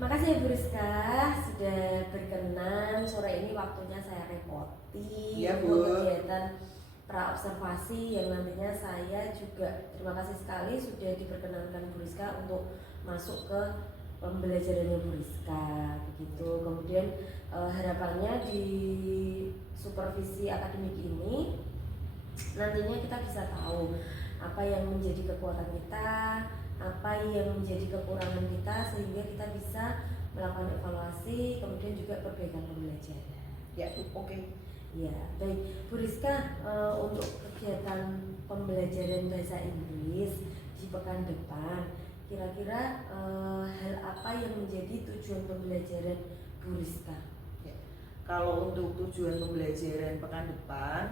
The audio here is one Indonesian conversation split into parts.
Makasih ya Bu Rizka sudah berkenan sore ini waktunya saya repoti Iya Bu. untuk kegiatan praobservasi yang nantinya saya juga terima kasih sekali sudah diperkenankan Bu Rizka untuk masuk ke pembelajarannya Bu Rizka begitu. Kemudian harapannya di supervisi akademik ini nantinya kita bisa tahu apa yang menjadi kekuatan kita, apa yang menjadi kekurangan kita, sehingga kita bisa melakukan evaluasi kemudian juga perbaikan pembelajaran. Ya, oke. Ya, baik Bu Rizka, untuk kegiatan pembelajaran bahasa Inggris di pekan depan, kira-kira hal apa yang menjadi tujuan pembelajaran Bu Rizka? Ya. Kalau untuk tujuan pembelajaran pekan depan,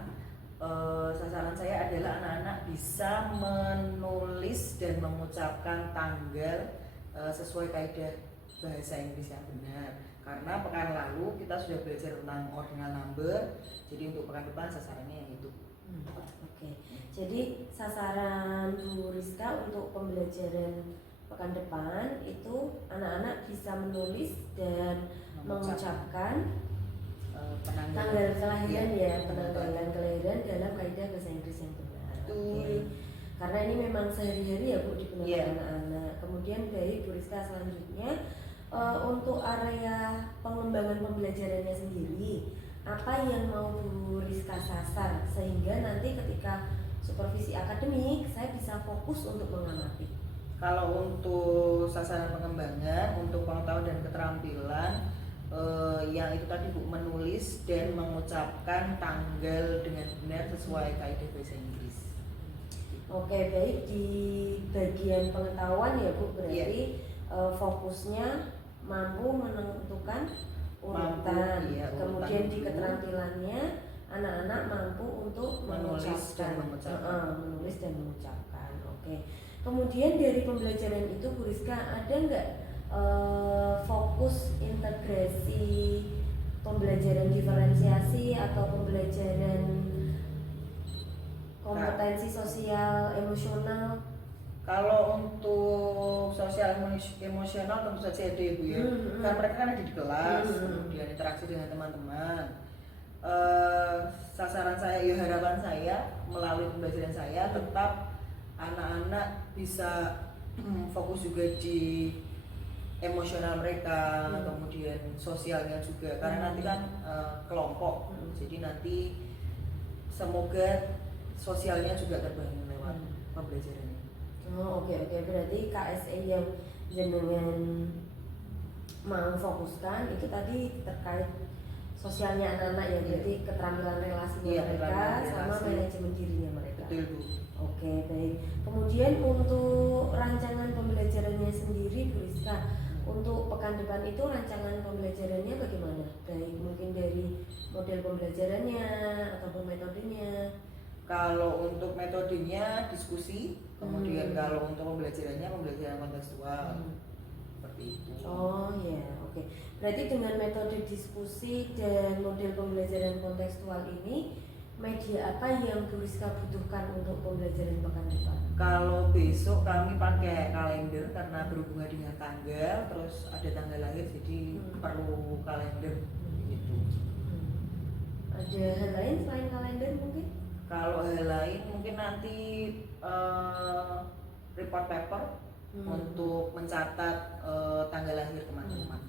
sasaran saya adalah anak-anak bisa menulis dan mengucapkan tanggal sesuai kaidah bahasa Inggris yang benar. Karena pekan lalu kita sudah belajar tentang ordinal number, jadi untuk pekan depan sasarannya yang itu. Oke. Jadi sasaran Bu Rizka untuk pembelajaran pekan depan itu anak-anak bisa menulis dan mengucapkan tanggal kelahiran ya, penanggalan kelahiran dalam kaidah bahasa Inggris yang benar. Oke. Karena ini memang sehari-hari ya Bu digunakan anak-anak. Kemudian dari Bu Rizka selanjutnya untuk area pengembangan pembelajarannya sendiri, apa yang mau Bu Rizka sasar sehingga nanti ketika supervisi akademik saya bisa fokus untuk mengamati. Kalau untuk sasaran pengembangan, untuk pengetahuan dan keterampilan, yang itu tadi Bu, menulis dan mengucapkan tanggal dengan benar sesuai kaidah bahasa Inggris. Oke, baik, di bagian pengetahuan ya Bu, berarti fokusnya mampu menentukan urutan, kemudian di keterampilannya anak-anak mampu untuk menulis dan mengucapkan. Oke. Kemudian dari pembelajaran itu Bu Rizka ada nggak fokus integrasi pembelajaran diferensiasi atau pembelajaran kompetensi sosial emosional? Kalau untuk sosial emosional tentu saja ada ya Bu ya. Kan mereka kan ada di kelas, kemudian interaksi dengan teman-teman. Sasaran saya, ya harapan saya melalui pembelajaran saya tetap anak-anak bisa fokus juga di emosional mereka, kemudian sosialnya juga, karena nanti kan kelompok, jadi nanti semoga sosialnya juga terbangun lewat pembelajaran ini. Oke, berarti KSE yang jenengan mau fokuskan itu tadi terkait sosialnya anak-anak ya, berarti keterampilan relasinya mereka sama manajemen dirinya mereka. Betul Bu. Oke, baik. Kemudian untuk rancangan pembelajarannya sendiri Bu Rizka, untuk pekan depan itu rancangan pembelajarannya bagaimana? Baik mungkin dari model pembelajarannya ataupun metodenya. Kalau untuk metodenya diskusi, kemudian kalau untuk pembelajaran kontekstual, seperti itu. Oh ya, oke. Berarti dengan metode diskusi dan model pembelajaran kontekstual ini, media apa yang Bu Rizka butuhkan untuk pembelajaran pekan depan? Kalau besok kami pakai kalender karena berhubungan dengan tanggal, terus ada tanggal lahir, jadi perlu kalender gitu. Ada hal lain selain kalender mungkin? Kalau hal lain mungkin nanti report paper untuk mencatat tanggal lahir teman-teman.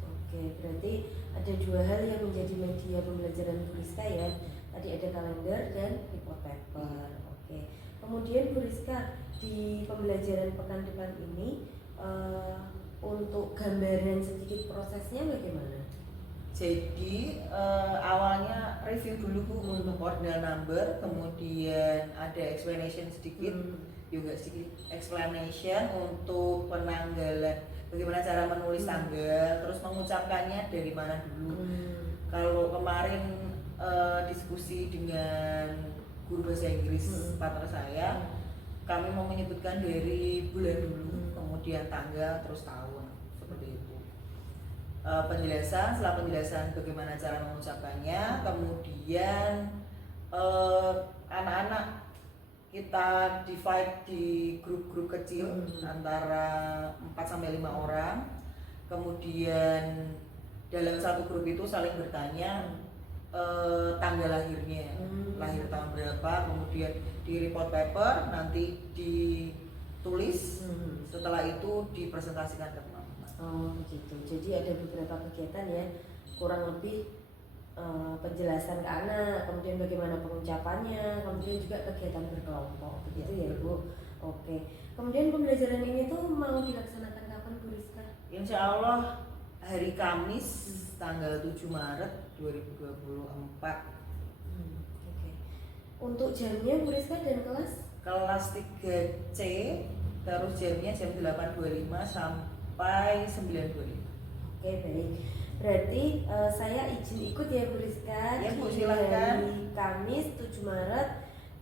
Oke, berarti ada dua hal yang menjadi media pembelajaran Bu Rizka ya. Tadi ada kalender dan report paper. Oke. Kemudian Bu Rizka di pembelajaran pekan depan ini untuk gambaran sedikit prosesnya bagaimana? Jadi awalnya review dulu Bu untuk ordinal number, kemudian ada explanation sedikit, juga sedikit explanation untuk penanggalan, bagaimana cara menulis tanggal, terus mengucapkannya dari mana dulu. Kalau kemarin diskusi dengan guru bahasa Inggris partner saya, kami mau menyebutkan dari bulan dulu, kemudian tanggal, terus tahun, seperti itu. Setelah penjelasan bagaimana cara mengucapkannya, kemudian anak-anak kita divide di grup-grup kecil antara 4-5 orang, kemudian dalam satu grup itu saling bertanya tanggal lahirnya, lahir tahun berapa, kemudian di report paper nanti ditulis, setelah itu dipresentasikan ke teman-teman. Oh begitu. Jadi ada beberapa kegiatan ya, kurang lebih penjelasan ke anak, kemudian bagaimana pengucapannya, kemudian juga kegiatan berkelompok, begitu ya Bu. Oke. Kemudian pembelajaran ini tuh mau dilaksanakan kapan Bu Rizka? Insya Allah hari Kamis tanggal 7 Maret 2024. Oke. Untuk jamnya Bu Rizka dan kelas? Kelas 3C, terus jamnya jam 8.25 sampai 9.25. Oke baik. Berarti saya izin ikut ya Bu Rizka. Ya Bu, di silakan. hari Kamis 7 Maret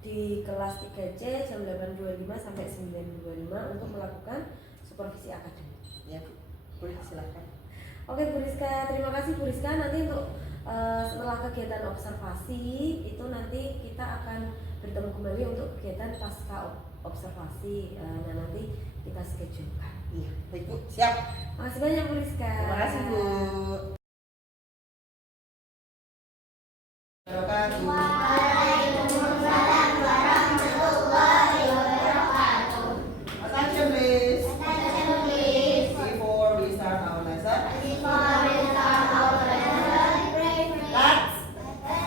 di kelas 3C jam 8.25 sampai 9.25 untuk melakukan supervisi akademik. Ya Bu, boleh silakan. Oke Bu Rizka, terima kasih Bu Rizka. Nanti untuk setelah kegiatan observasi itu nanti kita akan bertemu kembali untuk kegiatan pasca observasi. Nah nanti kita schedulekan. Iya, baik Bu, siap. Makasih banyak Bu Rizka. Terima kasih Bu. Waalaikumsalam warahmatullahi wabarakatuh. Attention please. Attention please. Before we start our lesson, Before we start our lesson, let's let's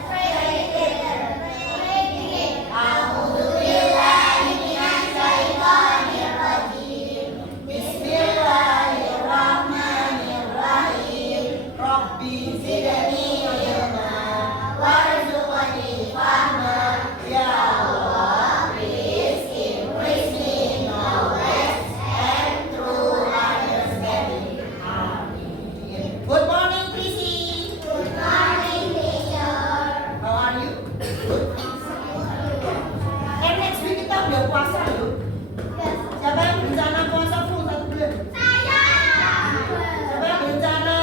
pray together. Pray together. A'udzubillahi minasyaitonir rajim. Bismillahirrahmanirrahim. Rabbi zidni ilma warzuqni fahma. Ya Allah, please increase me knowledge and true understanding. Amin. Good morning, Prissy. Good morning, teacher. How are you? Good. Next week kita udah puasa loh. Yes. Siapa yang berencana puasa full 1 bulan? Saya. Siapa yang berencana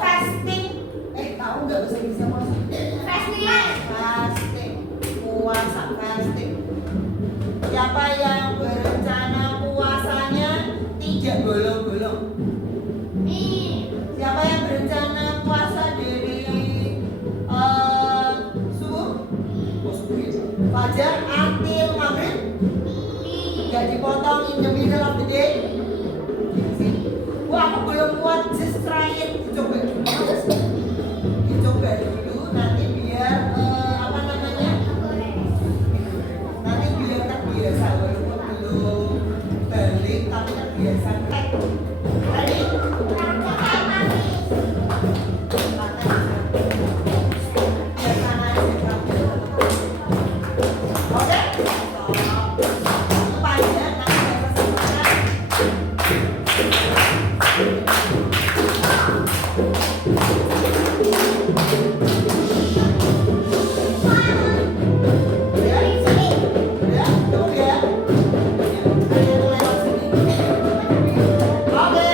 fasting? Tahu nggak bahasa Inggrisnya puasa? Presiden. Fasting, puasa fasting. Siapa yang berencana puasanya tidak bolong-bolong? Siapa yang berencana puasa dari subuh? Oh subuh ya. Fajar until maghrib? Nggak dipotong in the middle of the day? Wah aku belum kuat, just try it. Dicoba. Dicoba dulu nanti biar apa namanya? Nanti biar terbiasa walaupun belum balik tapi terbiasa. Ready? Biasa aja kamu. Oke? Panjang nanti bahasa Udah? Udah? Tunggu ya. Ada yang lewat sini. Oke. Oke,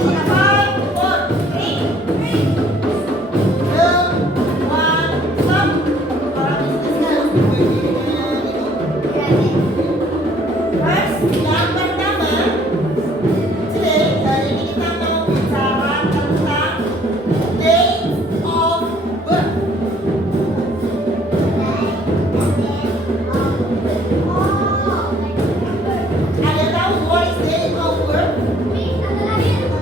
5, 4, 3, 2, 1, stop. Orang bisnisnya begini itu. First, yang pertama, today, hari ini kita mau bicara tentang date of birth. Ada tahu what is date of birth?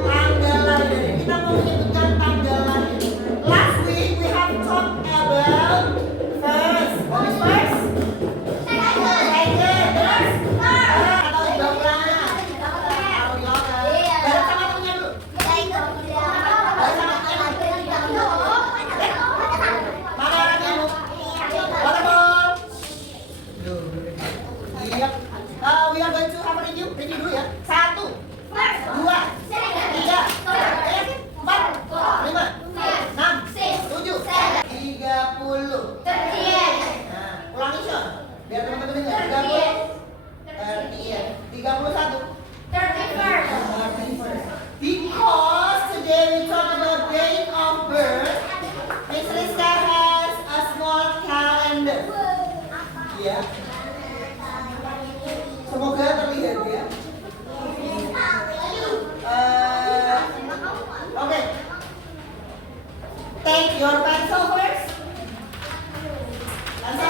Tanggal lahir. Kita mau menyebutkan tanggal lahir. Last week we have talked about first. What is first? Second. Terus? Atau berapa? Tahu ya? Bareng sama temennya dulu. Bareng sama temennya dulu. Mana orangnya bu? Waterfall. Iya. We are going to have a review. Review dulu ya. 1, 2, 3, 4, 5, 6, 7, 30. Nah, ulangi Sean. Biar teman-teman dengar. 31. 31st. Because today we talk about date of birth, Miss Rizka has a small calendar. Ya. Semoga terlihat ya. take your pencil first. Pencil.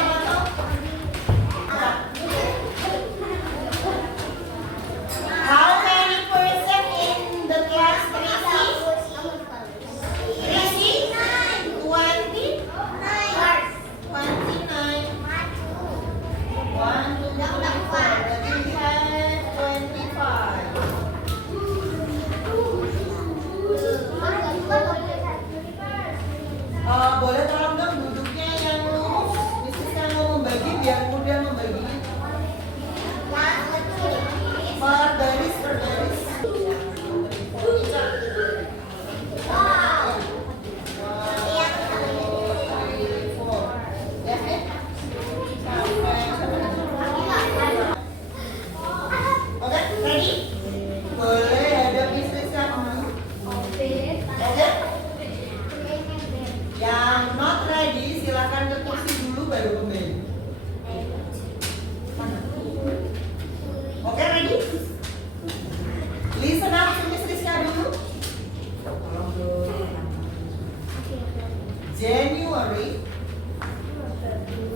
How many person in the class, Tracy? 20? 29. 1, 2, 3, 4. Berarti we have 25. Boleh tolong dong duduknya yang lurus. Misalnya mau membagi biar mudah membaginya. Per garis. Oke, ready? Boleh ada bisnisnya dulu. Oke? Yang not ready silakan ke kursi dulu baru kembali. Oke, ready? Listen up to Miss Rizka dulu. January,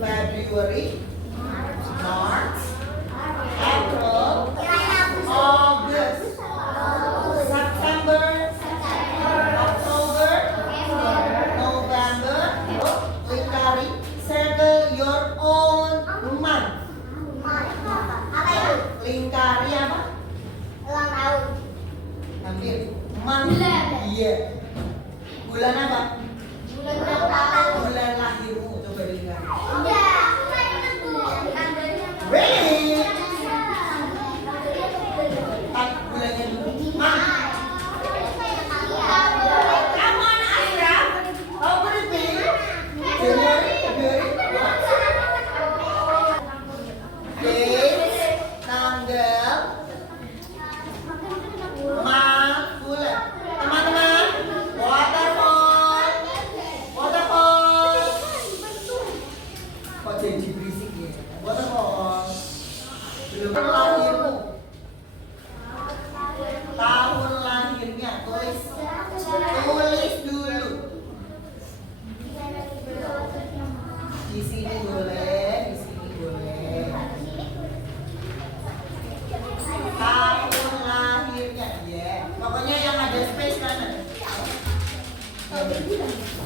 February, March, April, August, September, October, November. Lingkari, circle your own month. Lingkari apa? Hampir. Month. Bulan. Iya. Bulan apa? Bulan lahirmu. Coba dilingkari. Really? Bulannya dulu. Month. Come on, Ashraf. How would it be? January, February, March. Date, tanggal, month, bulan. Teman-teman, waterfall. Kok jadi berisik ya? Waterfall. Belum lahirmu. Tahun lahirnya, tulis dulu. Di sini boleh, di sini boleh. Tahun lahirnya, ya. Pokoknya yang ada space mana? Tahunnya boleh ada.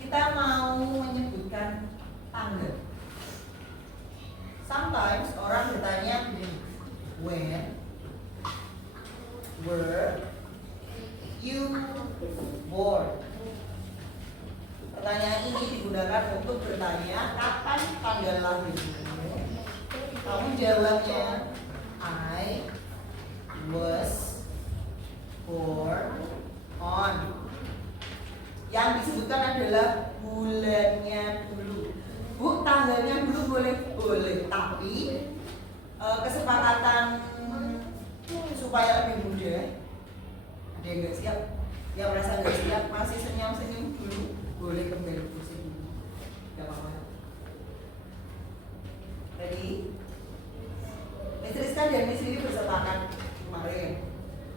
Kita mau menyebutkan tanggal. Sometimes orang bertanya when, were you born. Pertanyaan ini digunakan untuk bertanya kapan tanggal lahirmu. Kamu jawabnya I was born on. Yang disebutkan adalah bulannya dulu. Bu, tanggalnya dulu boleh, tapi kesepakatan supaya lebih mudah. Ada yang nggak siap? Yang merasa nggak siap masih senyum dulu, boleh kembali kursi dulu. Gak apa-apa. Ready? Miss Rizka dan Miss Riri bersepakat kemarin.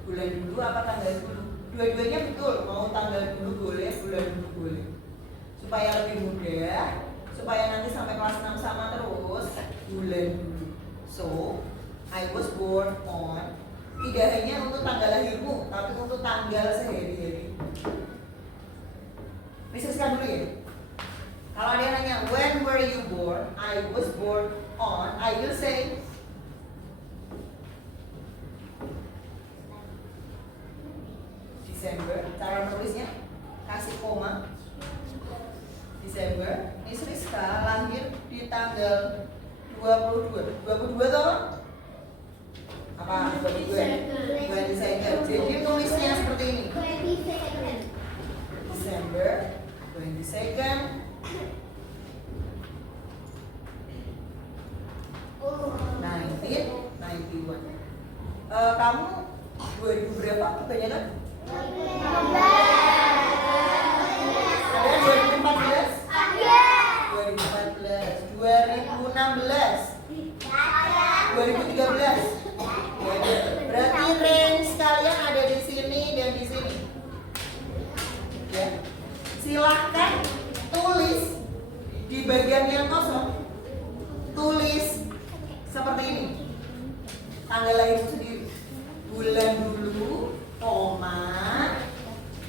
Bulan dulu apa tanggal dulu? Dua-duanya betul, mau tanggal dulu boleh, bulan dulu boleh. Supaya lebih mudah, supaya nanti sampai kelas 6 sama terus, bulan dulu. So, I was born on, tidak hanya untuk tanggal lahirmu, tapi untuk tanggal sehari-hari. Miss Rizka dulu ya. Kalau ada yang nanya, when were you born? I was born on, I will say Desember. Cara menulisnya kasih koma. Desember. Miss Rizka lahir di tanggal 22 tuh apa? 22 Desember. Jadi nulisnya seperti ini. December 22nd 1991. Kamu 2000 berapa kebanyakan? 15. 2016, 2013. Berarti range kalian ada di sini dan di sini. Ya. Silahkan tulis di bagian yang kosong. Tulis seperti ini. Tanggal lahir sendiri. Bulan dulu, koma,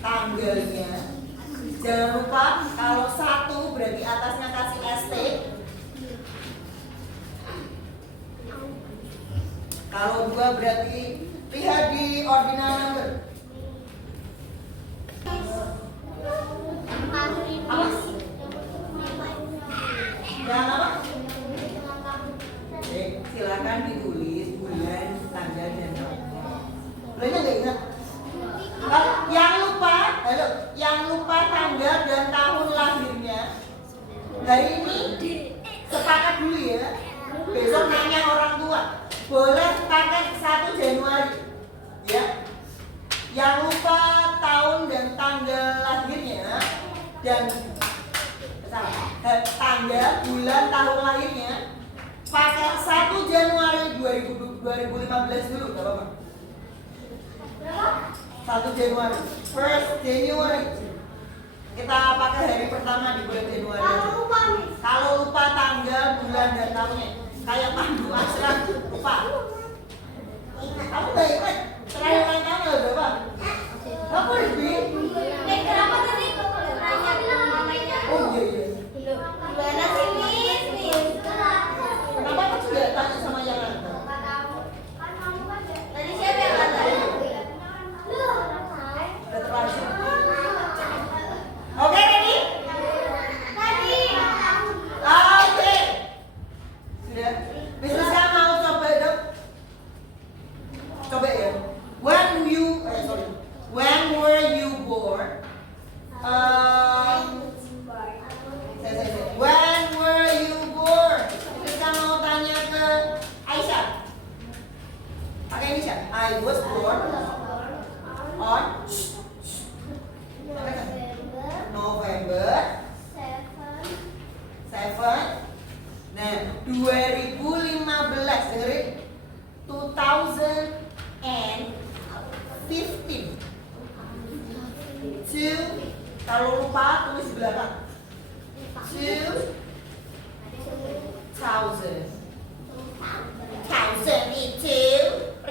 tanggalnya. Jangan lupa kalau 1 berarti atasnya kasih ST. Kalau 2 berarti lihat di ordinal number. Apa? Jangan apa? Silakan ditulis bulan, tanggal dan tahun. Bulannya nggak ingat? Yang lupa tanggal dan tahun lahirnya. Hari ini sepakat dulu ya. Besok nanya orang tua. Boleh pakai 1 Januari. Ya. Yang lupa tahun dan tanggal lahirnya dan tanggal, bulan, tahun lahirnya pakai 1 Januari 2015 dulu, gak apa-apa. 1 Januari, 1st January. Kita pakai hari pertama di bulan Januari. Kalau lupa tanggal, bulan, dan tahunnya, kayak pandu asran lupa. Kamu gak ingat? Terakhir ulang tahun gak berapa? Kamu lebih? Kenapa tadi nanya bilang namanya? Oh iya. Gimana sih, Miss? Kenapa kamu tidak tanya sama yang lain? Tadi siapa yang kata? Udah terlanjur. Oke, ready? Tadi. Oke. Sudah. Bisa saya mau coba dong? Coba ya. When were you born? When were you born? Kita mau tanya ke Aisyah. Pakai ini Syah. I was born on November 7. Nah, 2015 dengerin. 2015. Kalau lupa tulis di belakang. 2000. 1000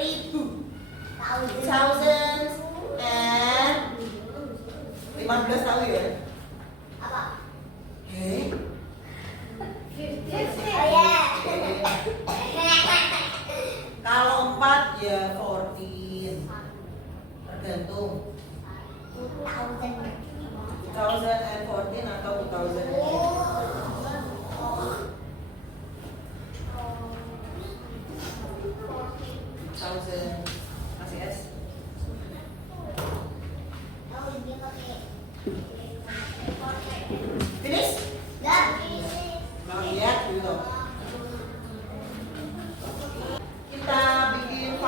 itu 1000. 15 tahu ya? Apa? Hey. Kalau 4 ya 14. Tergantung 2014 atau 2010. Masih S. Finish? Mau lihat dulu. Kita bikin 5.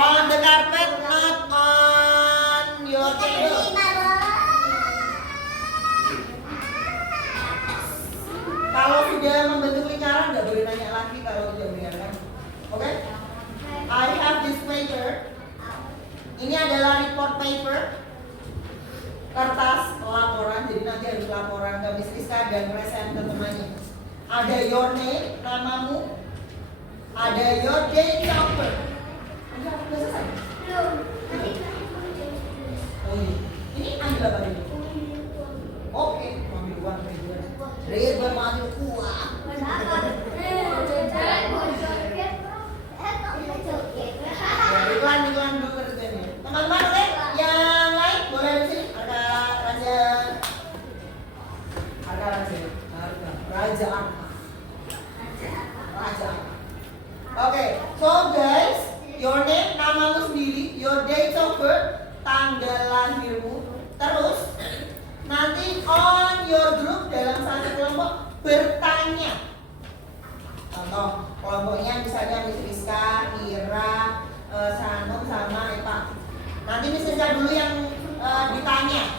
On the carpet, not on your table. Kalau sudah membentuk lingkaran, nggak boleh nanya lagi kalau sudah mendengarkan. Oke? I have this paper. Ini adalah report paper. Kertas laporan, jadi nanti harus laporan ke Miss Rizka dan present ke temannya. Ada your name, namamu. Ada your date of birth. Udah selesai? Belum. Oh iya. Ini ambil apa dulu? Oke, ambil uang juga. Ribuan mau ambil uang. Iklan dulu kerjanya. Teman-teman, oke? Yang lain boleh di sini. Ada raja apa? Oke, so guys, your name, namamu sendiri, your date of birth, tanggal lahirmu. Terus nanti on your group dalam satu kelompok bertanya. Contoh kelompoknya misalnya Miss Rizka, Ira, Sanum sama Eva. Nanti Miss Rizka dulu yang ditanya.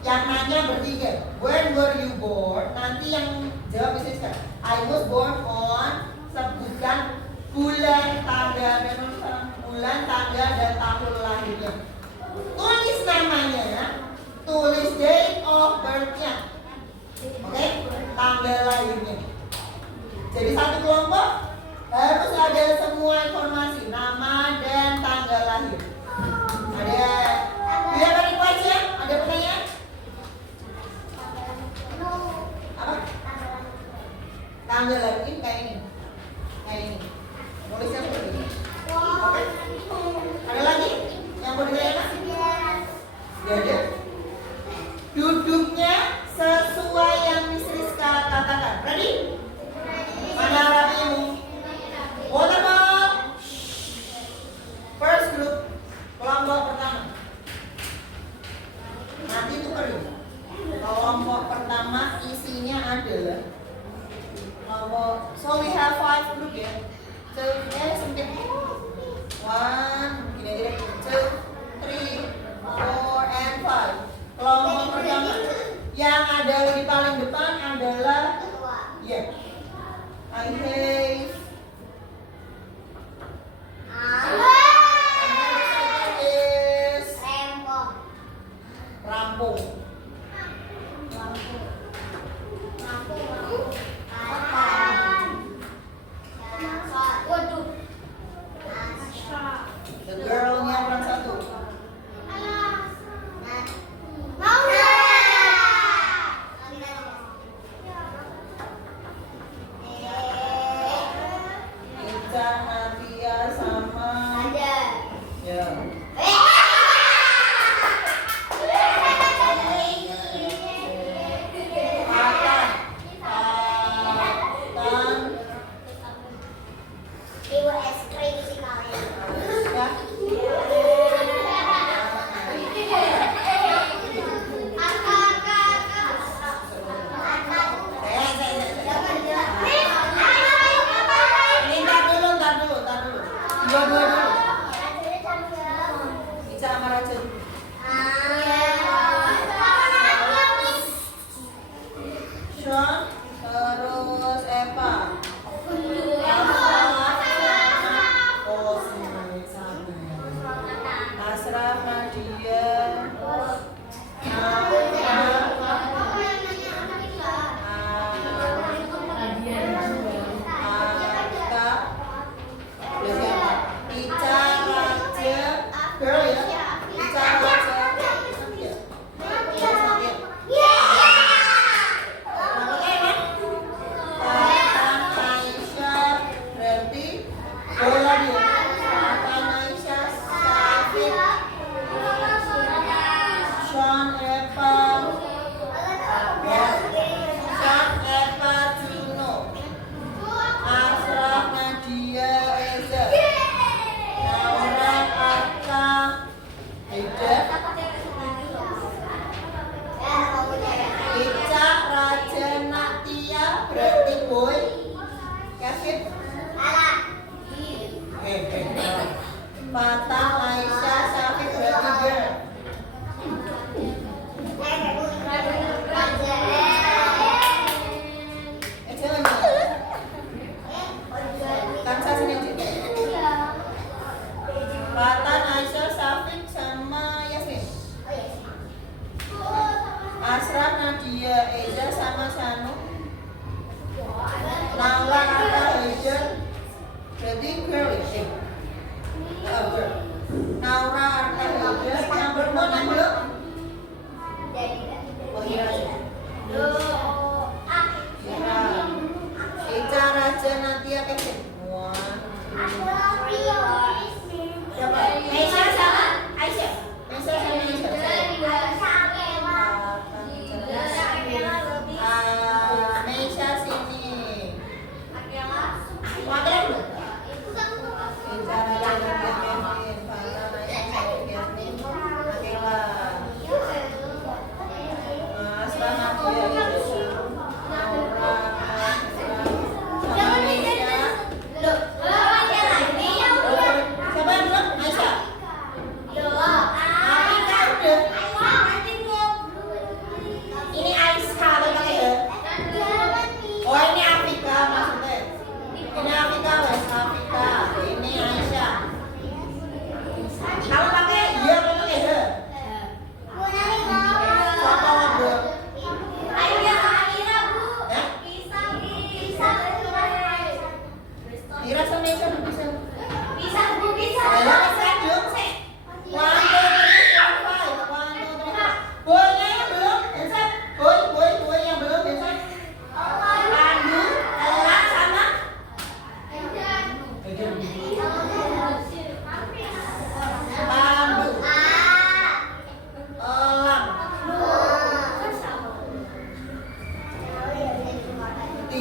Yang nanya bertiga. When were you born? Nanti yang jawab bisa. I was born on, sebutkan bulan, tanggal dan tahun lahirnya. Tulis namanya ya. Tulis date of birth-nya. Oke? Tanggal lahirnya. Jadi satu kelompok harus ada semua informasi, nama dan tanggal lahir. Ada biar itu aja. Ada pertanyaan? Apa? Tanggal lahir ini kayak ini. Kayak ini. Nulisnya seperti ini. Oke. Ada lagi yang mau ditanyakan? Gak ada. Duduknya sesuai yang Miss Rizka katakan. Ready? Mana rapimu? Waterball. First group, kelompok pertama. Nanti itu kering. Kelompok pertama isinya adalah kelompok. So we have 5 group ya. So sempit. 1, gini aja deh. 2, 3, 4, and 5. Kelompok pertama yang ada di paling depan adalah ya. I have rampung. The girl-nya orang satu. Ica, Natia sama ya.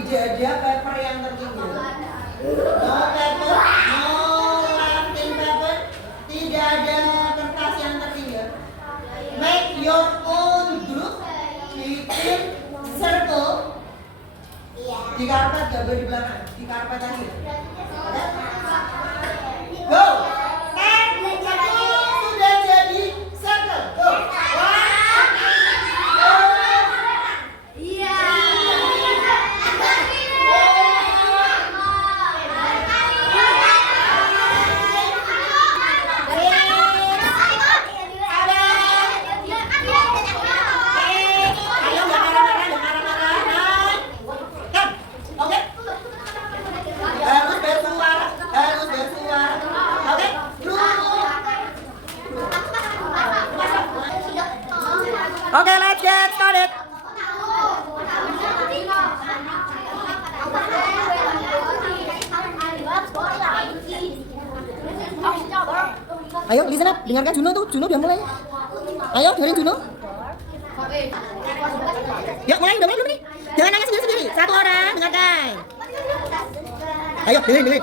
Tidak ada paper yang tertinggi. No paper, no wrapping paper. Tidak ada kertas yang tertinggi. Make your own group, bikin circle. Di karpet, gak boleh di belakang. Di karpet aja. Go. Sudah jadi circle. Go. Okay, let's get started. Ayo, listen up. Dengarkan Juno tuh. Juno udah mulai. Ayo, dengerin Juno. Yuk, mulai. Udah mulai. Jangan nanya sendiri-sendiri. Satu orang, dengarkan. Ayo, dengerin.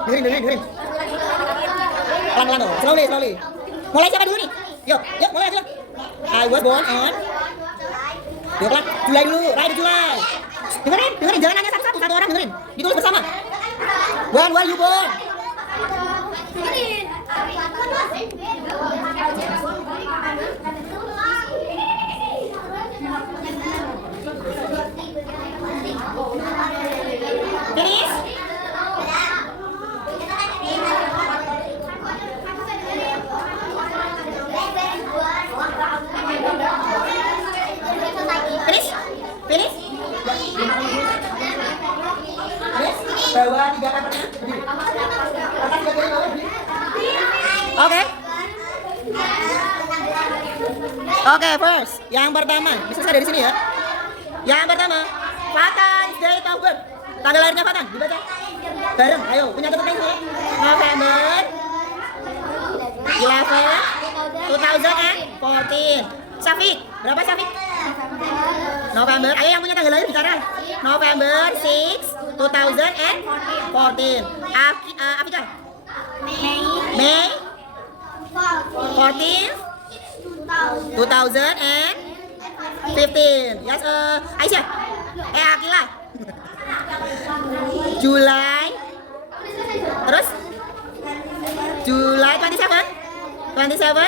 Pelan-pelan dong. Slowly. Mulai siapa dulu nih? Yuk, mulai aja. I was born on. Yuk, pelan. Julai dulu. Right Julai. Dengerin. Jangan nanya satu-satu. Satu orang dengerin. Ditulis bersama. When were you born? Finish. Finish. Bawa 3 papernya. Atas 3 kali bawah. Oke. Oke, first. Yang pertama, bisa saya dari sini ya. Yang pertama, Fatan's date of birth. Tanggal lahirnya Fatan, dibaca. Bareng, ayo, punya catatan semua. November 11 2014. Syafiq, berapa Syafiq? November, ayo yang punya tanggal lahir bicara. November 6 2014. Afika? May 14 2015. Yes, Aisyah. Akila. July. Terus? July 27 2014,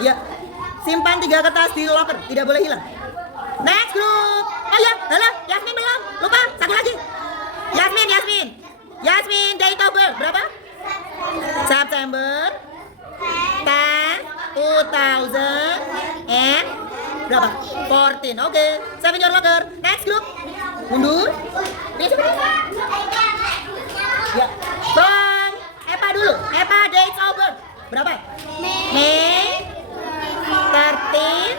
ya. Simpan 3 kertas di locker, tidak boleh hilang. Next group. Oh ya, halo, Yasmin belum? Lupa, satu lagi. Yasmin, date of birth berapa? September 10 2000 and berapa? 14. Oke, seven your locker. Next group. Mundur. Ya. Bang, Epa dulu. Epa date of birth berapa? May 13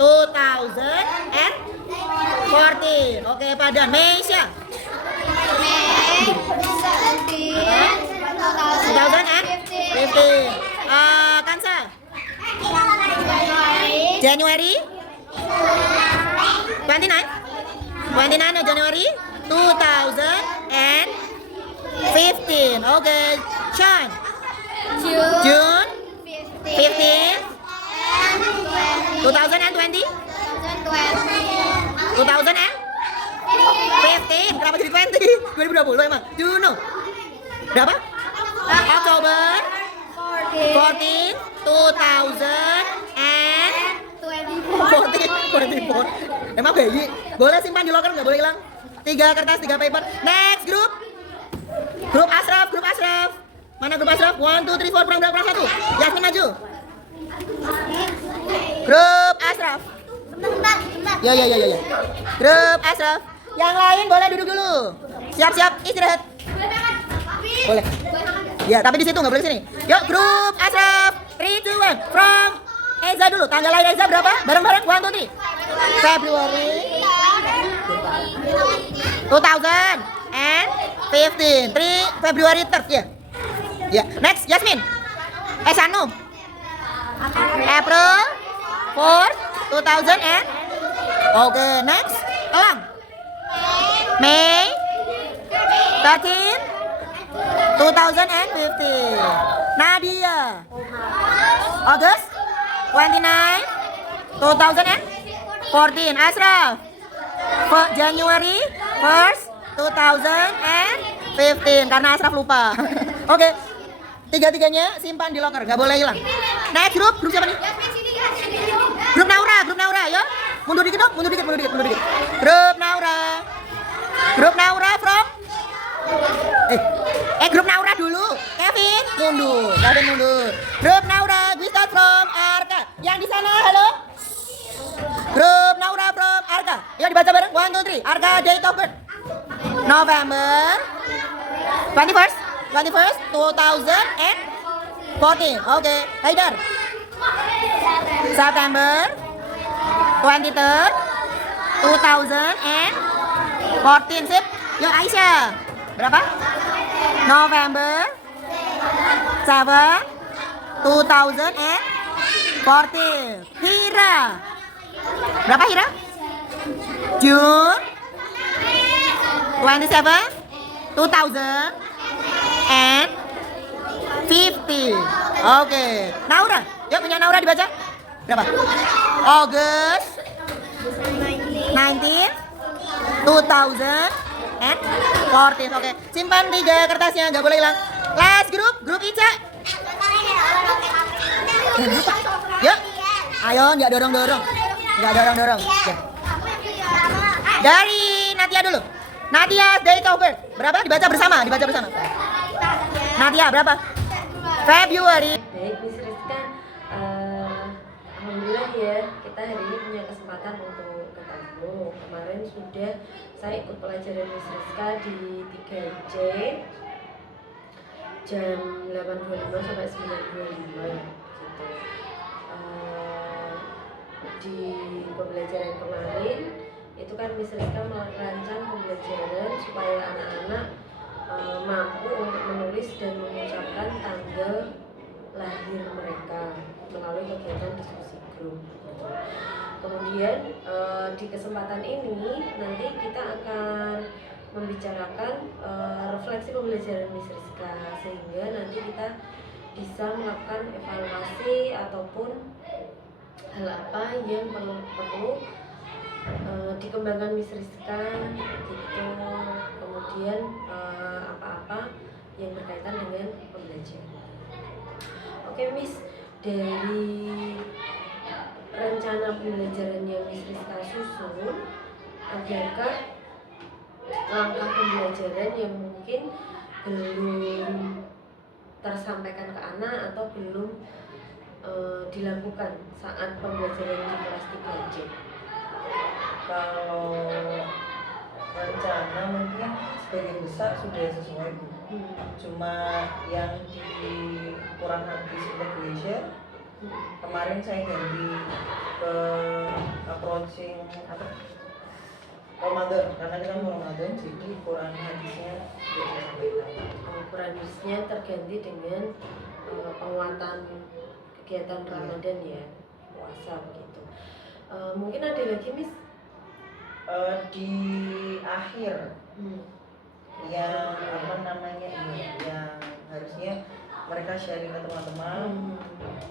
2014. Oke, Epa dan Meisha. May 2015. Kansa. January 29 of January 2015. Okay, Sean. June 15 2020. 2015. Kenapa jadi 20? 2020 emang. Juno. Berapa? October 14 2024. Emang bayi? Boleh simpan di locker, nggak boleh hilang. 3 kertas, 3 paper. Next group. Grup Ashraf. Mana grup Ashraf? 1, 2, 3, 4, perang 1. Yasmin maju. Grup Ashraf. Ya. Grup Ashraf. Yang lain boleh duduk dulu. Siap-siap istirahat. Boleh. Ya, tapi di situ nggak boleh sini. Yuk, grup Ashraf. 3, 2, 1. From Eza dulu. Tanggal lahir Eza berapa? Bareng-bareng. 1, 2, 3. Februari 2015. 3 Februari 3rd ya. Ya. Next, Yasmin. Sanu. April 4 2014. Oke, next. Elang. May 13 2015. Nadia. August 29 2014. Ashraf. January 1st 2015. Karena Ashraf lupa. Oke. Tiga-tiganya simpan di locker, gak boleh hilang. Next grup siapa nih? Grup Naura, ya. Mundur dikit dong, mundur dikit. Grup Naura from grup Naura dulu. Kevin mundur. Grup Naura, we start from Arka. Yang di sana, halo. Grup Naura from Arka. Yuk dibaca bareng. 1, 2, 3. Arka date of birth. November 21st 2014. Oke, Haidar. September 23rd 2014. Sip. Yuk Aisyah. Berapa? November 7 2014. Hira. Berapa Hira? June 27 2015. Oke. Naura. Yuk punya Naura dibaca. Berapa? August 19 2014. Oke. Simpan 3 kertasnya, nggak boleh hilang. Last grup Ica. Yuk. Ayo, nggak dorong. Ya. Dari Natia dulu. Nadia date of birth. Berapa? Dibaca bersama. Nadia berapa? Februari. Baik, Miss Rizka, alhamdulillah ya kita hari ini punya kesempatan untuk ketemu. Kemarin sudah saya ikut pelajaran Miss Rizka di 3C jam 8.25 sampai 9.25 gitu. Di pembelajaran kemarin itu kan Miss Rizka merancang pembelajaran supaya anak-anak mampu untuk menulis dan mengucapkan tanggal lahir mereka melalui kegiatan diskusi grup. Kemudian di kesempatan ini nanti kita akan membicarakan refleksi pembelajaran Miss Rizka, sehingga nanti kita bisa melakukan evaluasi ataupun hal apa yang perlu dikembangkan Miss Rizka gitu. Kemudian apa-apa yang berkaitan dengan pembelajaran. Oke Miss, dari rencana pembelajaran yang Miss Rizka susun, adakah langkah pembelajaran yang mungkin belum tersampaikan ke anak atau belum dilakukan saat pembelajaran di kelas 3C? Kalau rencana mungkin sebagian besar sudah sesuai Bu. Cuma yang di kurang hati supervision kemarin saya ganti ke approaching Ramadan, karena kita mau Ramadan jadi kurang hadisnya Quran hadisnya terganti dengan penguatan kegiatan Ramadan ya, puasa begitu. Mungkin ada lagi Miss? Di akhir yang apa namanya ini yang harusnya mereka sharing ke teman-teman,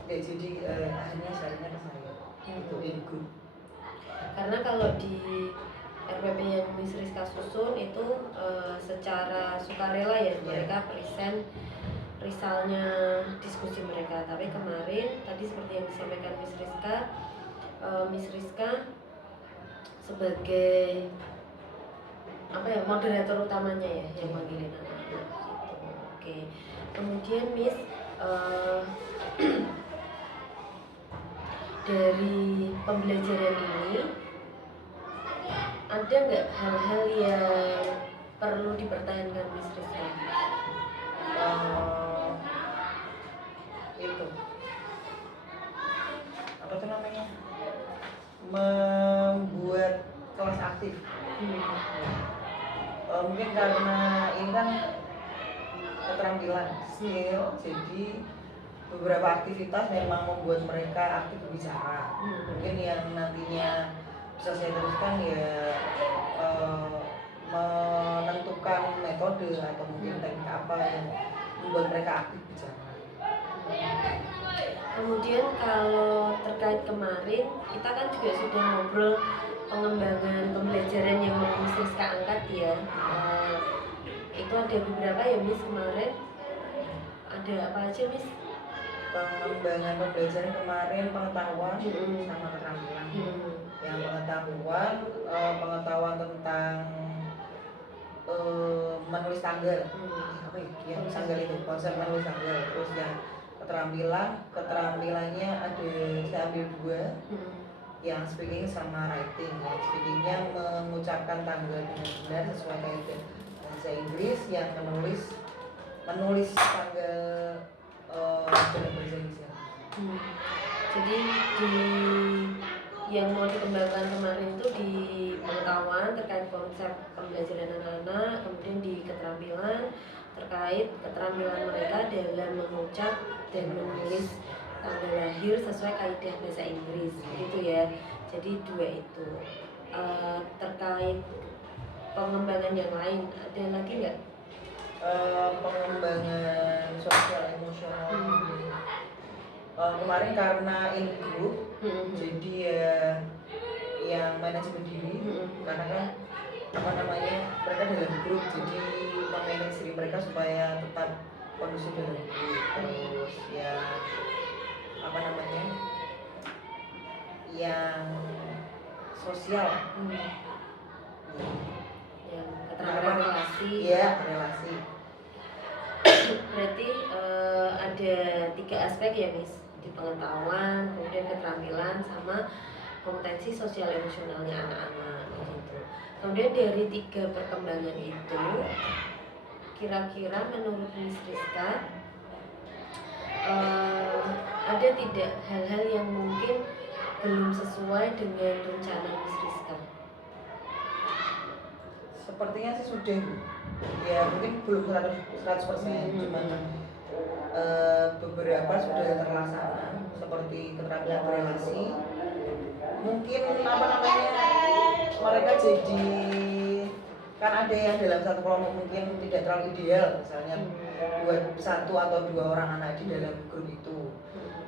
jadi akhirnya sharingnya ke saya itu good. Karena kalau di RPP yang Miss Rizka susun itu secara sukarela ya, mereka present risalnya diskusi mereka. Tapi kemarin tadi seperti yang disampaikan Miss Rizka sebagai apa ya, moderator utamanya ya yang manggilin anak-anak gitu. Oke. Kemudian Miss dari pembelajaran ini ada nggak hal-hal yang perlu dipertahankan Miss Rizka? Itu apa tuh namanya, membuat kelas aktif. Mungkin karena ini kan keterampilan skill, jadi beberapa aktivitas memang membuat mereka aktif berbicara. Mungkin yang nantinya bisa saya teruskan ya menentukan metode atau mungkin teknik apa yang membuat mereka aktif bicara. Kemudian kalau terkait kemarin kita kan juga sudah ngobrol pengembangan pembelajaran yang mau Miss Rizka angkat ya. Itu ada beberapa ya Miss kemarin. Ada apa aja Miss? Pengembangan pembelajaran kemarin pengetahuan sama keterampilan. Yang pengetahuan tentang menulis tanggal. Apa ya? Yang tanggal itu konsep menulis tanggal. Terus yang keterampilannya ada saya ambil 2. Yang speaking sama writing. Yang speakingnya mengucapkan tanggal dengan benar sesuai kaidah bahasa Inggris. Yang menulis tanggal dalam bahasa Inggris. Jadi yang mau dikembangkan kemarin itu di pengetahuan terkait konsep pembelajaran anak-anak, kemudian di keterampilan terkait keterampilan mereka dalam mengucap dan menulis tanggal lahir sesuai kaidah bahasa Inggris gitu ya. Jadi 2 itu. Terkait pengembangan yang lain ada lagi nggak? Pengembangan sosial emosional. Kemarin karena in group, jadi ya yang manajemen diri, karena kan mereka dalam grup, jadi memanage diri mereka supaya tetap kondusif dalam grup. Terus ya yang sosial, Yang keterampilan relasi. Iya, relasi. Berarti ada 3 aspek ya Miss, di pengetahuan, kemudian keterampilan, sama kompetensi sosial emosionalnya anak-anak gitu. Kemudian dari 3 perkembangan itu, kira-kira menurut Miss Rizka ada tidak hal-hal yang mungkin belum sesuai dengan rencana Miss Rizka? Sepertinya sih sudah, ya mungkin belum 100%, cuman beberapa sudah terlaksana, seperti keterampilan berrelasi. Mungkin mereka jadi, kan ada yang dalam satu kelompok mungkin tidak terlalu ideal, misalnya buat 1 atau 2 orang anak di dalam grup itu.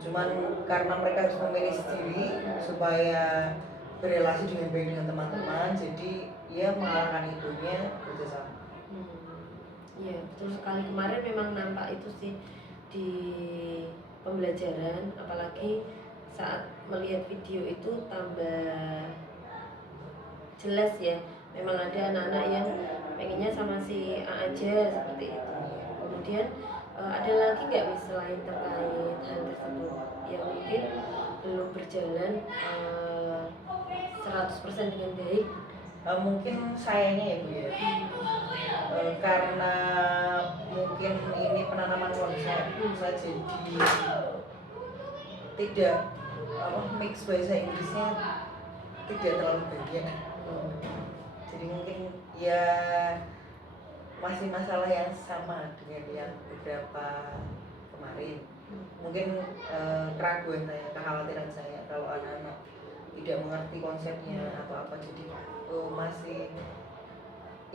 Cuman karena mereka harus memilih sendiri supaya berrelasi dengan baik dengan teman-teman, jadi ya mengalahkan itunya kerjasama. Iya betul sekali, kemarin memang nampak itu sih di pembelajaran, apalagi saat melihat video itu tambah jelas ya. Memang ada anak-anak yang pengennya sama si A aja seperti itu. Kemudian ada lagi nggak Miss selain terkait hal tersebut yang mungkin belum berjalan 100% dengan baik? Mungkin sayangnya ya Bu ya, karena mungkin ini penanaman konsep, saya jadi tidak mix bahasa Inggrisnya tidak terlalu banyak. Jadi mungkin ya masih masalah yang sama dengan yang beberapa kemarin. Mungkin keraguan saya, kekhawatiran saya kalau anak-anak tidak mengerti konsepnya atau apa, jadi masih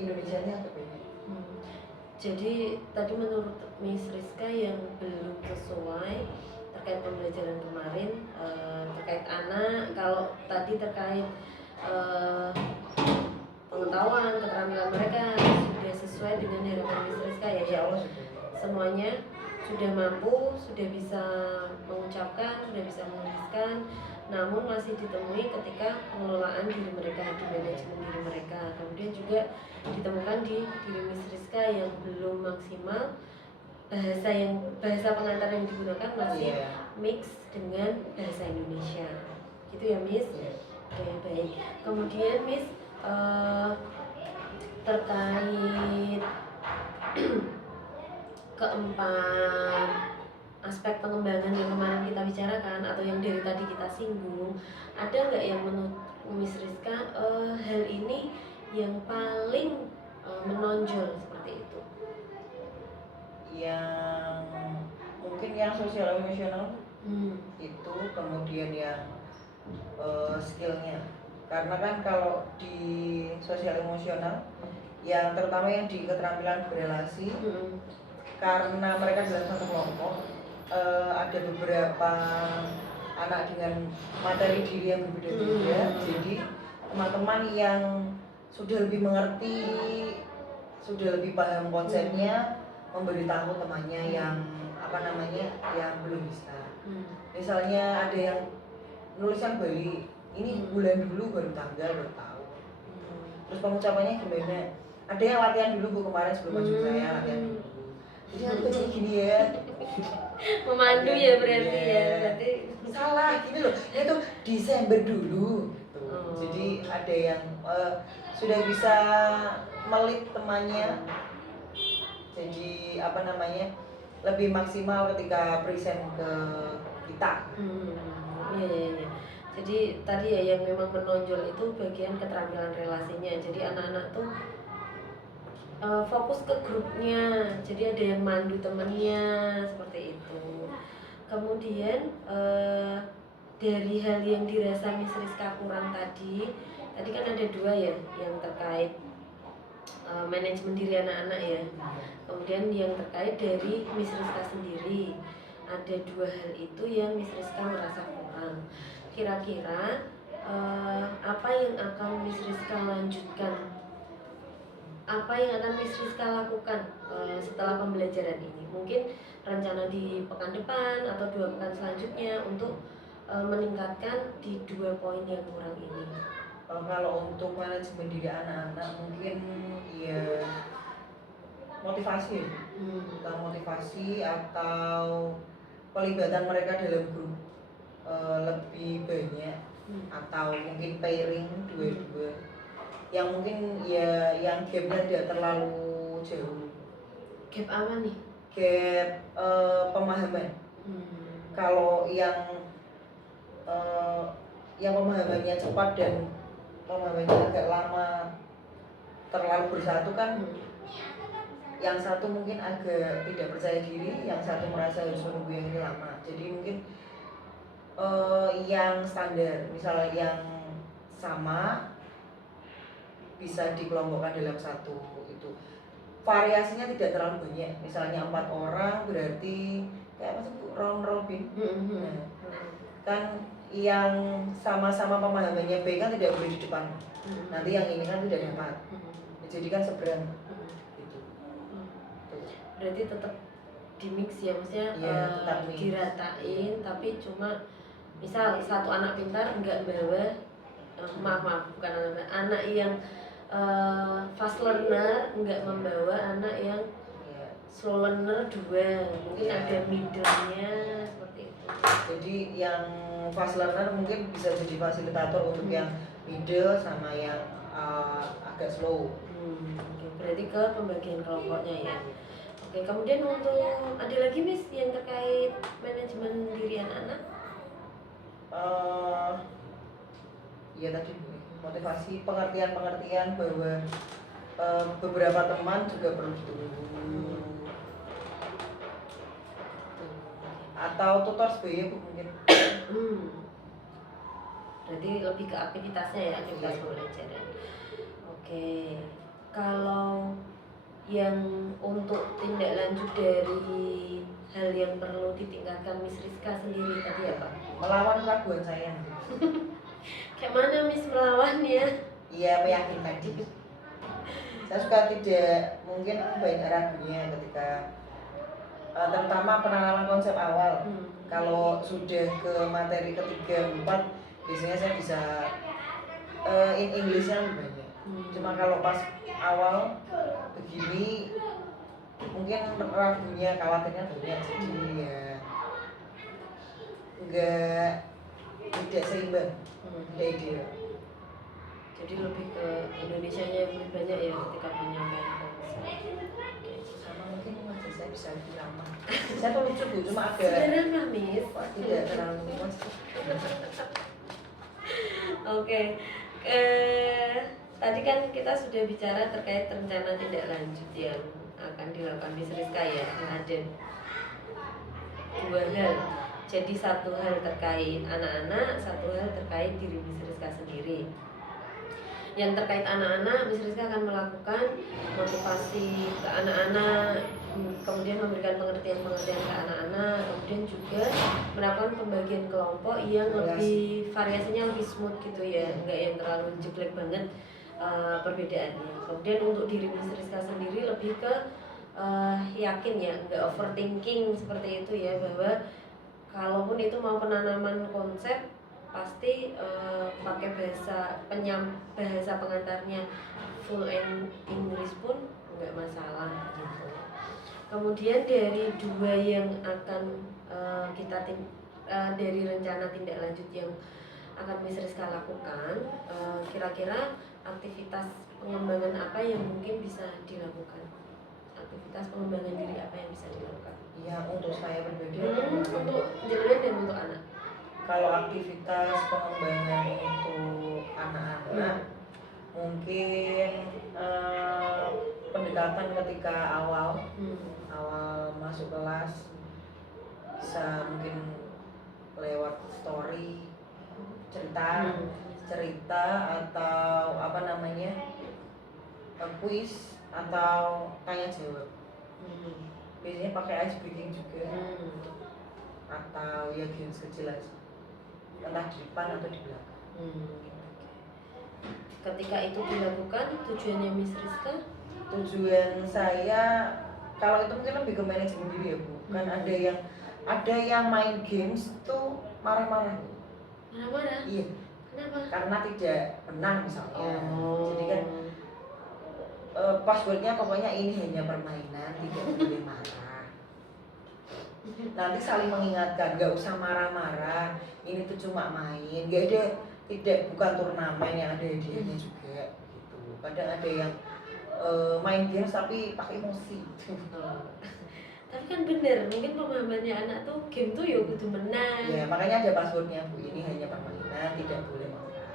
Indonesianya agak beda. Jadi tadi menurut Miss Rizka yang belum sesuai terkait pembelajaran kemarin, terkait anak, kalau tadi terkait pengetahuan, keterampilan mereka sudah sesuai dengan harapan Miss Rizka ya, Insya Allah sudah. semuanya sudah mampu, sudah bisa mengucapkan, sudah bisa menuliskan, namun masih ditemui ketika pengelolaan diri mereka, di manajemen diri mereka. Kemudian juga ditemukan di diri Miss Rizka yang belum maksimal, bahasa pengantar yang digunakan masih mix dengan bahasa Indonesia gitu ya Miss. Oke, baik. Kemudian Miss terkait keempat aspek pengembangan yang kemarin kita bicarakan atau yang dari tadi kita singgung, ada nggak yang menurut Miss Rizka hal ini yang paling menonjol seperti itu? Yang mungkin yang sosial emosional itu, kemudian yang skillnya Karena kan kalau di sosial emosional, yang terutama yang di keterampilan berrelasi, karena mereka dalam satu kelompok, ada beberapa anak dengan materi diri yang berbeda-beda. Jadi teman-teman yang sudah lebih mengerti, sudah lebih paham konsepnya, memberitahu temannya yang yang belum bisa. Misalnya ada yang nulis yang balik, ini bulan dulu baru tanggal baru tahu. Terus pengucapannya gimana? Ada yang latihan dulu Bu kemarin sebelum masuk saya latihan dulu. Jadi aku gini ya. Memandu ya berarti ya. Berarti Salah gini loh. Itu Desember dulu. Jadi ada yang sudah bisa melit temannya. Jadi lebih maksimal ketika present ke kita. Iya. Jadi tadi ya yang memang menonjol itu bagian keterampilan relasinya. Jadi anak-anak tuh fokus ke grupnya. Jadi ada yang mandu temennya seperti itu. Kemudian dari hal yang dirasa Miss Rizka kurang tadi kan ada dua ya yang terkait manajemen diri anak-anak ya. Kemudian yang terkait dari Miss Rizka sendiri, ada dua hal itu yang Miss Rizka merasa kurang. Kira-kira apa yang akan Miss Rizka lanjutkan? Apa yang akan Miss Rizka lakukan setelah pembelajaran ini? Mungkin rencana di pekan depan atau 2 pekan selanjutnya untuk meningkatkan di 2 poin yang kurang ini. Kalau untuk manajemen diri anak-anak mungkin ya motivasi, motivasi atau pelibatan mereka dalam grup lebih banyak, atau mungkin pairing dua-dua yang mungkin ya yang gapnya tidak terlalu jauh. Gap apa nih? Gap pemahaman. Kalau yang pemahamannya cepat dan pemahamannya agak lama terlalu bersatu kan, yang satu mungkin agak tidak percaya diri, yang satu merasa harus menunggu yang ini lama. Jadi mungkin yang standar, misalnya yang sama bisa dikelompokkan dalam satu itu. Variasinya tidak terlalu banyak. Misalnya 4 orang berarti kayak apa sih Bu? Round robin. Nah, kan yang sama-sama pemahamannya baik kan tidak boleh di depan. Nanti yang ini kan tidak dapat. Jadi kan seberang. Gitu. Berarti tetap di mix ya, maksudnya Tetap mix. diratain, tapi cuma misal satu anak pintar enggak bawa maaf bukan anak yang fast learner enggak membawa anak yang slow learner 2, mungkin ada middle-nya seperti itu. Jadi yang fast learner mungkin bisa jadi fasilitator untuk yang middle sama yang agak slow. Berarti ke pembagian kelompoknya ya. Oke, kemudian untuk ada lagi Miss yang terkait manajemen diri anak-anak? Ya tadi motivasi, pengertian bahwa beberapa teman juga perlu ditunggu, atau tutor sebagai mungkin. Berarti lebih ke aktivitasnya ya, aktivitas pembelajaran. Oke, kalau yang untuk tindak lanjut dari hal yang perlu ditingkatkan Miss Rizka sendiri tadi apa? Melawan keraguan saya. Kayak mana Miss melawannya? Iya, meyakinkan diri. Saya suka tidak mungkin banyak ragunya ketika terutama penanaman konsep awal. Kalau sudah ke materi ketiga, 4 biasanya saya bisa in Englishnya lebih banyak. Cuma kalau pas awal begini mungkin ragunya, khawatirnya banyak, jadi ya tidak seimbang, tidak ideal. Jadi lebih ke Indonesianya yang lebih banyak ya ketika penyampaian konsep. Sama mungkin ngajar saya bisa lebih lama. Saya tuh lucu Bu, cuma agak Sederhana Miss. tidak terlalu luas. Oke. Tadi kan kita sudah bicara terkait rencana tindak lanjut yang akan dilakukan Miss Rizka ya. Ada 2 hal. Jadi 1 hal terkait anak-anak, 1 hal terkait diri Miss Rizka sendiri. yang terkait anak-anak, Miss Rizka akan melakukan motivasi ke anak-anak, kemudian memberikan pengertian-pengertian ke anak-anak, kemudian juga melakukan pembagian kelompok yang lebih variasinya lebih smooth gitu ya, enggak yang terlalu jeblek banget perbedaannya. Kemudian untuk diri Miss Rizka sendiri lebih ke yakin ya, enggak overthinking seperti itu ya, bahwa kalaupun itu mau penanaman konsep pasti pakai bahasa pengantarnya full English pun nggak masalah gitu. Kemudian dari dua yang akan dari rencana tindak lanjut yang akan Miss Rizka lakukan, kira-kira aktivitas pengembangan apa yang mungkin bisa dilakukan? Aktivitas pengembangan diri apa yang bisa dilakukan? Ya untuk saya pribadi Untuk jenengan dan untuk anak. kalau aktivitas pengembangan untuk anak-anak mungkin pendekatan ketika awal masuk kelas bisa mungkin lewat story cerita atau apa namanya kuis atau tanya jawab. Biasanya pakai ice breaking juga atau ya games kecil aja, entah di depan atau di belakang. Ketika itu dilakukan, tujuannya Miss Rizka? Tujuan saya kalau itu mungkin lebih ke manajemen diri ya Bu. Kan ada yang main games tuh marah-marah. Marah-marah? Iya. Kenapa? Karena tidak menang misalnya. Oh. Jadi kan passwordnya pokoknya ini hanya permainan, tidak boleh marah. Nanti saling mengingatkan, nggak usah marah-marah, ini tuh cuma main, bukan turnamen yang ada hadiahnya juga gitu. Kadang ada yang main games tapi pakai emosi. Tapi kan bener, mungkin pemahamannya anak tuh game tuh ya kudu menang. Ya makanya ada passwordnya Bu, ini hanya permainan, tidak boleh marah.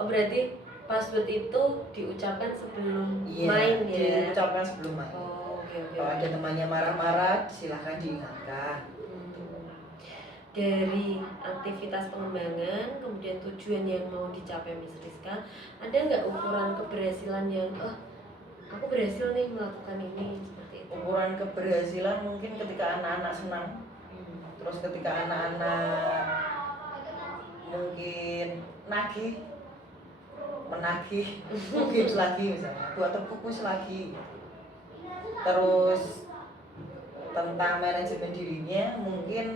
Oh berarti password itu diucapkan sebelum main ya? Diucapkan sebelum main. Oh, oke. Kalau ada temannya marah-marah, silahkan diingatkan. Dari aktivitas pengembangan, kemudian tujuan yang mau dicapai Miss Rizka, ada nggak ukuran keberhasilan yang aku berhasil nih melakukan ini seperti itu? Ukuran keberhasilan mungkin ketika anak-anak senang, terus ketika anak-anak mungkin menagih games lagi misalnya, buat terfokus lagi. Terus tentang manajemen dirinya mungkin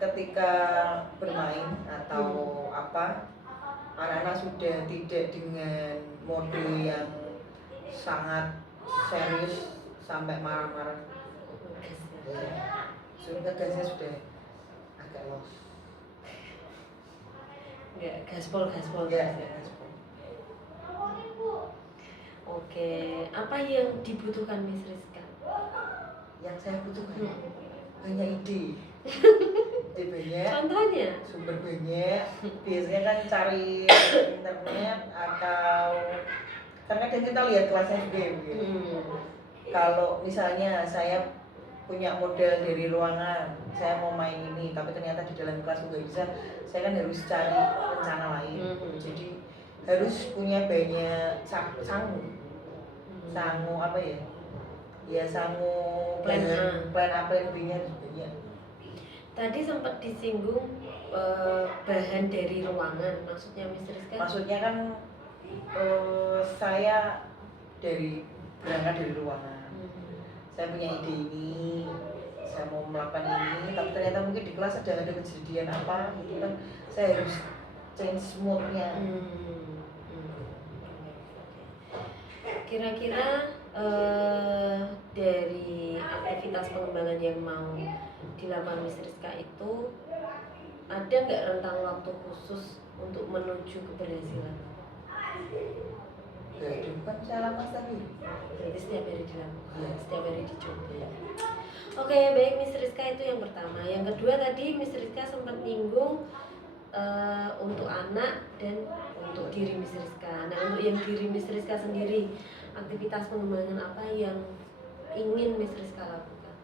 ketika bermain atau apa, anak-anak sudah tidak dengan mode yang sangat serius sampai marah-marah. Sudah gasnya sudah agak los. Enggak, gaspol. Ya. Oke, apa yang dibutuhkan Miss Rizka? Yang saya butuhkan banyak ide. Ide banyak. Contohnya? Sumber banyak. Biasanya kan cari internet atau karena kan kita lihat kelasnya juga ya, Kalau misalnya saya punya model dari ruangan, saya mau main ini, tapi ternyata di dalam kelas nggak bisa, saya kan harus cari rencana lain. Jadi harus punya banyak sangu apa ya? Ya sangu Plan A. plan A, plan B-nya harus banyak. Tadi sempat disinggung bahan dari ruangan, maksudnya Miss Rizka? Maksudnya kan saya berangkat dari ruangan. Saya punya ide ini, saya mau melakukan ini, tapi ternyata mungkin di kelas ada kejadian apa gitu kan, saya harus change mood-nya. Kira-kira dari aktivitas pengembangan yang mau dilakukan Miss Rizka itu ada nggak rentang waktu khusus untuk menuju keberhasilan? Jadi bukan saya lakukan sendiri. Berarti setiap hari dilakukan, Ya. setiap hari dicoba. Oke, baik Miss Rizka, itu yang pertama. Yang kedua tadi Miss Rizka sempat nyinggung untuk anak dan untuk diri Miss Rizka. Nah, untuk yang diri Miss Rizka sendiri, aktivitas pengembangan apa yang ingin Miss Rizka lakukan?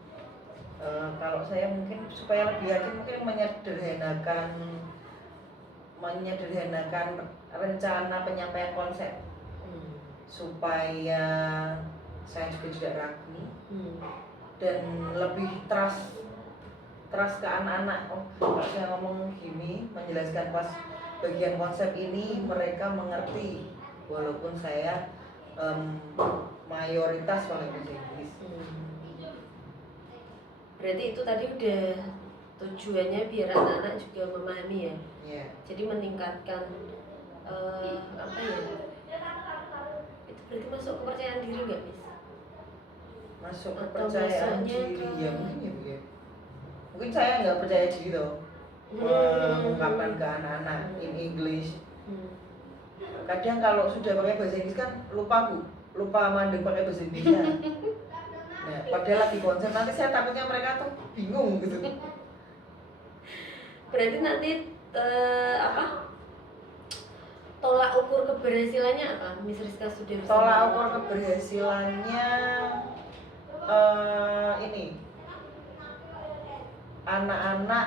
Kalau saya mungkin supaya lebih yakin mungkin menyederhanakan menyederhanakan rencana penyampaian konsep supaya saya juga tidak ragu dan lebih trust ke anak-anak. Oh, kalau saya ngomong gini, menjelaskan pas bagian konsep ini mereka mengerti walaupun saya mayoritas pakai bahasa Inggris. Berarti itu tadi udah tujuannya biar anak-anak juga memahami ya. Yeah. Jadi meningkatkan apa ya? Itu berarti masuk kepercayaan diri nggak, Miss? Masuk Atau kepercayaan masuknya diri ke- ya mungkin ya Bu ya. Mungkin saya nggak percaya diri loh mengungkapkan ke anak-anak in English. Kadang kalau sudah pakai bahasa Inggris kan lupa mandek pakai bahasa Indonesia. Nah, padahal lagi konser nanti saya takutnya mereka tuh bingung gitu. Berarti nanti apa? Tolak ukur keberhasilannya apa? Miss Rizka sudah bisa Tolak mengatakan. ukur keberhasilannya ini anak-anak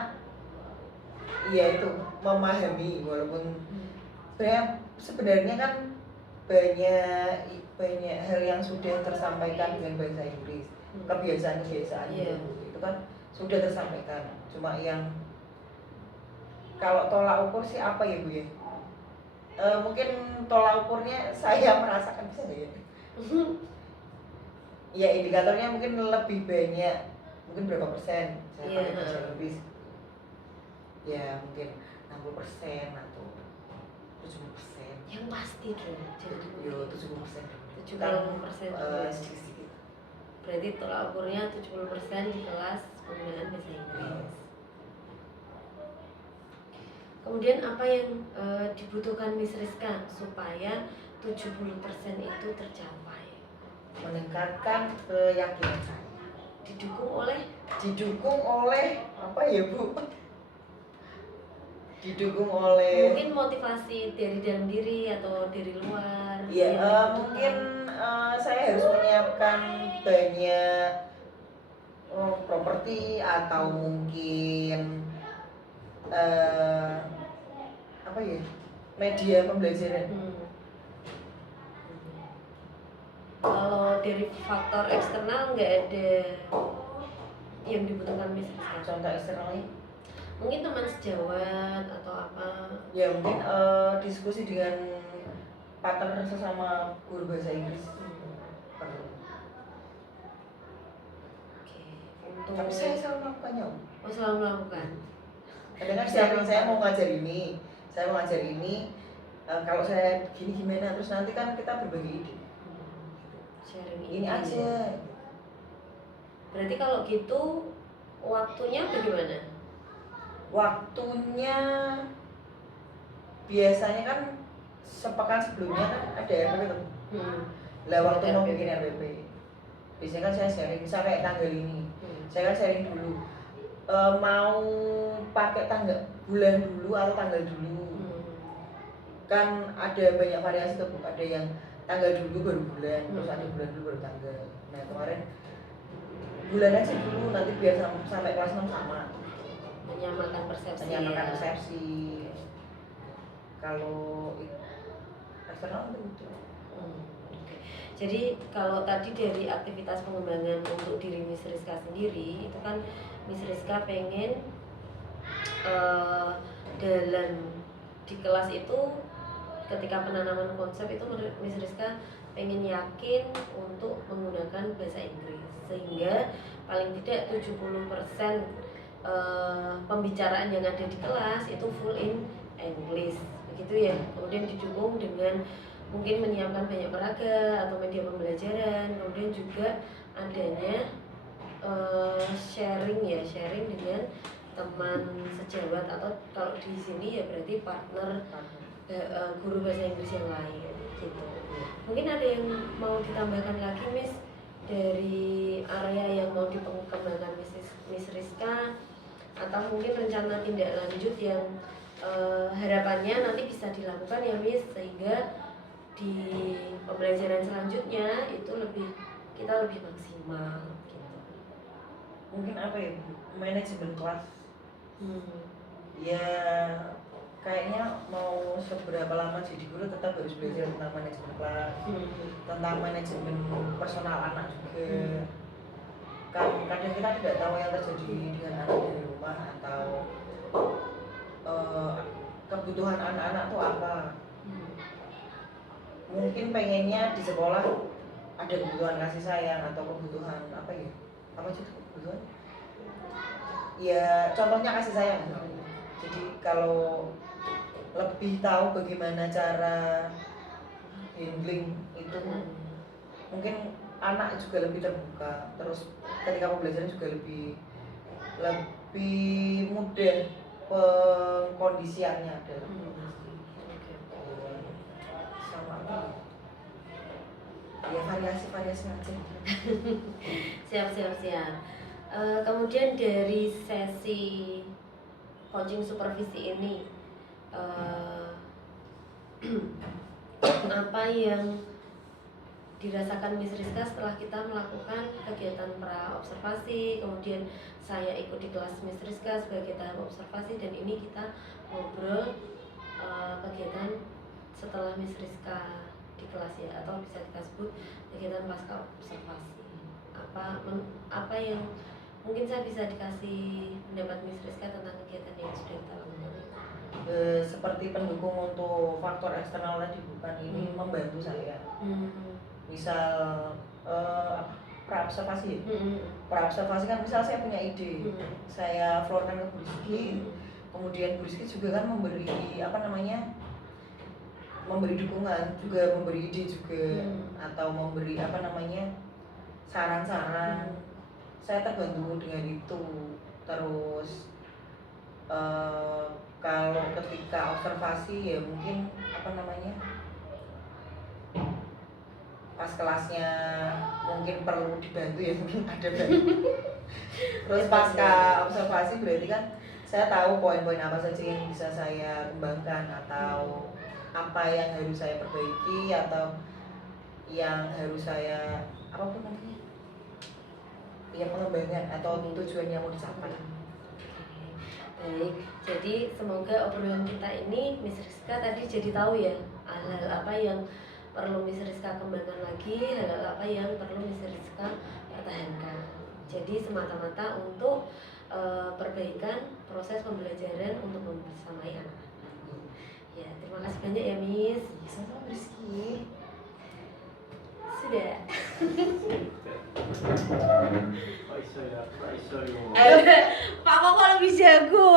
ya itu memahami walaupun sebenarnya kan banyak hal yang sudah tersampaikan dengan bahasa Inggris, kebiasaan-kebiasaan Iya. itu kan sudah tersampaikan. Cuma yang kalau tolak ukur sih apa ya Bu ya? Mungkin tolak ukurnya saya merasakan bisa nggak ya? Ya indikatornya mungkin lebih banyak, mungkin berapa persen saya Iya. pakai bahasa Inggris. Ya mungkin 60% atau 70%. Yang pasti dong. Jadi Yo 70%. 70% dulu. Sedikit-sedikit. Berarti tolak ukurnya 70% di kelas penggunaan bahasa Inggris. Kemudian apa yang dibutuhkan Miss Rizka supaya 70% itu tercapai? Meningkatkan keyakinan saya. Didukung oleh Apa ya Bu? Didukung oleh mungkin motivasi dari dalam diri atau dari luar. ya yang dibutuhkan. mungkin saya harus menyiapkan banyak properti atau mungkin apa ya media pembelajaran. Kalau dari faktor eksternal nggak ada yang dibutuhkan Miss Rizka. Contoh eksternalnya Mungkin teman sejawat atau apa. ya mungkin diskusi dengan partner sesama guru bahasa Inggris perlu. Oke. Untuk Tapi saya selalu melakukannya Bu. selalu melakukan. Kadang kan saya mau ngajar ini, kalau saya gini gimana, terus nanti kan kita berbagi ide. Sharing Ini ide. aja. Berarti kalau gitu waktunya bagaimana? Waktunya biasanya kan sepekan sebelumnya kan ada RPP tuh. Lah waktu mau bikin RPP, biasanya kan saya sharing, misalnya kayak tanggal ini, saya kan sharing dulu. Mau pakai tanggal bulan dulu atau tanggal dulu, kan ada banyak variasi tuh Bu. Ada yang tanggal dulu baru bulan, terus ada bulan dulu baru tanggal. Nah kemarin bulan aja dulu, nanti biar sampai kelas 6 sama, Menyamakan persepsi. menyamakan ya. persepsi. Kalau eksternal itu Oke. Jadi kalau tadi dari aktivitas pengembangan untuk diri Miss Rizka sendiri itu kan Miss Rizka pengen dalam di kelas itu ketika penanaman konsep itu Miss Rizka pengen yakin untuk menggunakan bahasa Inggris sehingga paling tidak 70% pembicaraan yang ada di kelas itu full in English begitu ya. Kemudian didukung dengan mungkin menyiapkan banyak peraga atau media pembelajaran, kemudian juga adanya sharing dengan teman sejawat atau kalau di sini ya berarti partner guru bahasa Inggris yang lain gitu. Mungkin ada yang mau ditambahkan lagi Miss dari area yang mau dikembangkan Miss Rizka atau mungkin rencana tindak lanjut yang harapannya nanti bisa dilakukan ya Miss sehingga di pembelajaran selanjutnya itu kita lebih maksimal gitu. mungkin apa ya Bu? Manajemen kelas. Ya kayaknya mau seberapa lama jadi guru tetap harus belajar tentang manajemen kelas, tentang manajemen personal anak juga. Kan kadang kita tidak tahu yang terjadi dengan anak di rumah atau kebutuhan anak-anak tuh apa. Mungkin pengennya di sekolah ada kebutuhan kasih sayang atau kebutuhan apa ya? Apa sih kebutuhan? Ya contohnya kasih sayang. Jadi kalau lebih tahu bagaimana cara handling itu, mungkin anak juga lebih terbuka, terus ketika pembelajaran juga lebih mudah pengkondisiannya adalah sama apa ya, variasi aja. Siap. Kemudian dari sesi coaching supervisi ini, apa yang dirasakan Miss Rizka setelah kita melakukan kegiatan pra observasi, kemudian saya ikut di kelas Miss Rizka sebagai tahap observasi, dan ini kita ngobrol kegiatan setelah Miss Rizka di kelas ya, atau bisa kita sebut kegiatan pasca observasi. Apa yang mungkin saya bisa dikasih pendapat Miss Rizka tentang kegiatan yang sudah kita lakukan? Seperti pendukung untuk faktor eksternal tadi, bukan ini membantu saya. Misal pra-observasi pra-observasi kan misal saya punya ide, saya florkan ke Bu Rizky, kemudian Bu Rizky juga kan memberi memberi dukungan juga, memberi ide juga, atau memberi saran-saran. Saya terbantu dengan itu. Terus kalau ketika observasi ya mungkin pas kelasnya mungkin perlu dibantu ya, mungkin ada bantu. Terus pasca observasi berarti kan saya tahu poin-poin apa saja yang bisa saya kembangkan, atau apa yang harus saya perbaiki, atau yang harus saya apapun namanya ya, pengembangan atau tujuan yang mau dicapai. Baik, jadi semoga obrolan kita ini Miss Rizka tadi jadi tahu ya hal-hal apa yang perlu Miss Rizka kembangkan lagi, hal-hal apa yang perlu Miss Rizka pertahankan. Jadi semata-mata untuk perbaikan proses pembelajaran untuk membersamai anak-anak. Ya, terima kasih banyak ya Miss. Sama Rizky. Sudah. Pak Iso ya. Pak Koko lebih jago.